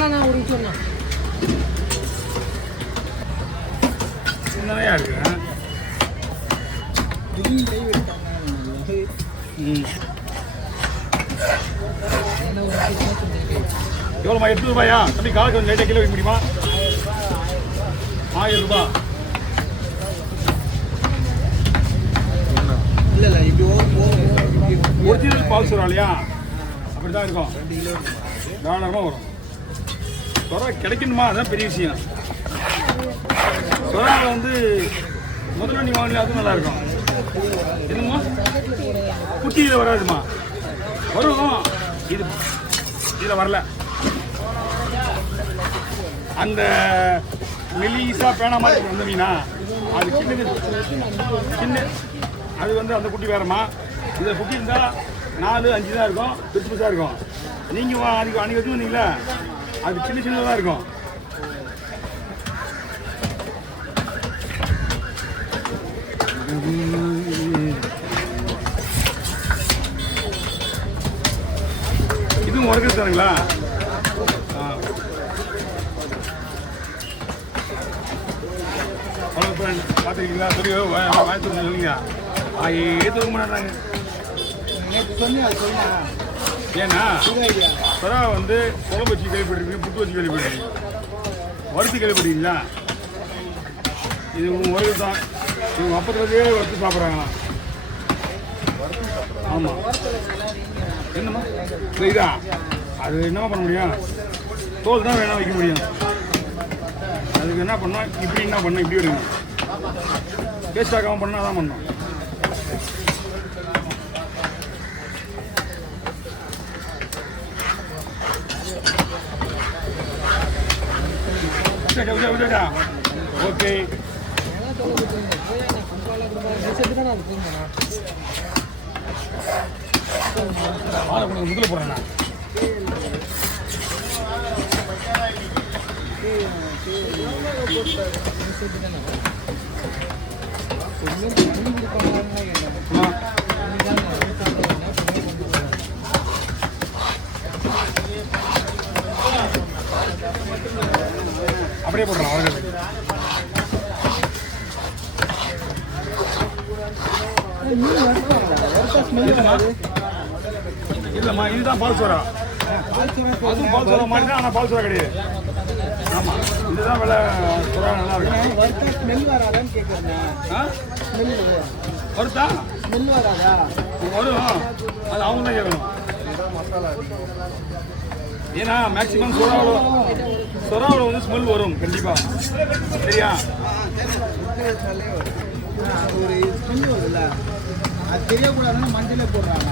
வேணாண்ணா ஒரு நிமிஷம்ண்ணா. சின்னதையாக இருக்கு. எவ்வளோமா? 8 ரூபாயா? தம்பி காலுக்கு கொஞ்சம் லைட்டாக கிலோ வைக்க முடியுமா? 1000 ரூபா. இல்லை இப்படி ஒரிஜினல் பால் சுறா இல்லையா? அப்படி தான் இருக்கும். 2 கிலோ தாராளமாக வரும். சுறா கிடைக்கணுமா? அதுதான் பெரிய விஷயம். சுறாவில் வந்து முதல்ல நீ வாங்கல, அதுவும் நல்லா இருக்கும். என்னம்மா குட்டியில் வராதுமா? வரும். இது இதில் வரல. அந்த மெலிசா பேனா மாதிரி வந்த மீனா அது சின்ன அது வந்து அந்த குட்டி வேறம்மா. இதில் குட்டி இருந்தால் 4, 5 தான் இருக்கும். பெருசு பெருசாக இருக்கும். நீங்கள் அன்றைக்கி வச்சு வந்தீங்களா, அது சின்ன சின்னதாக இருக்கும். இதுவும் உடக்கிறது தானுங்களா? ஹலோ ஃப்ரெண்ட், பார்த்துருக்கீங்களா? சொல்லி வாய்ப்பு சொல்லுங்க. ஏற்று மாட்டாங்க. ஏன்னா சுறா வந்து குழம்பு வச்சு கேள்விப்பட்டிருக்கீங்க, புட்டு வச்சு கேள்விப்பட்டிருக்கீங்க, வறுத்து கேள்விப்பட்டிருக்கீங்களா? இது உறவு தான். இவங்க அப்பத்துலேயே வறுத்து சாப்பிட்றாங்களாம். ஆமாம். என்னம்மா இதா? அது என்னம்மா பண்ண முடியும்? தோல் தான் வேணா வைக்க முடியும். அதுக்கு என்ன பண்ணோம்? இப்படி என்ன பண்ணோம்? இப்படி எடுக்கணும். டேஸ்ட் ஆகாமல் பண்ணால் தான் பண்ணோம். ஓகே. முதல்ல போறேண்ணா. அப்படியே போடுறோம். இல்லைம்மா, இதுதான் பால் சோறா. அதுவும் பால் சோறா மாதிரி தான், ஆனால் பால் சோறா கிடையாது. ஆமாம், இதுதான் விலை. சோறா நல்லா இருக்கும். வருத்தா வரும். அது அவங்க தான் கேட்கணும். ஏன்னா மேக்சிமம் சொராவில் வந்து ஸ்மெல் வரும் கண்டிப்பாக. சரியா? ஒரு ஸ்மெல் வரும்ல, அது தெரியக்கூடாதுன்னா மஞ்சளே போடுறாங்க.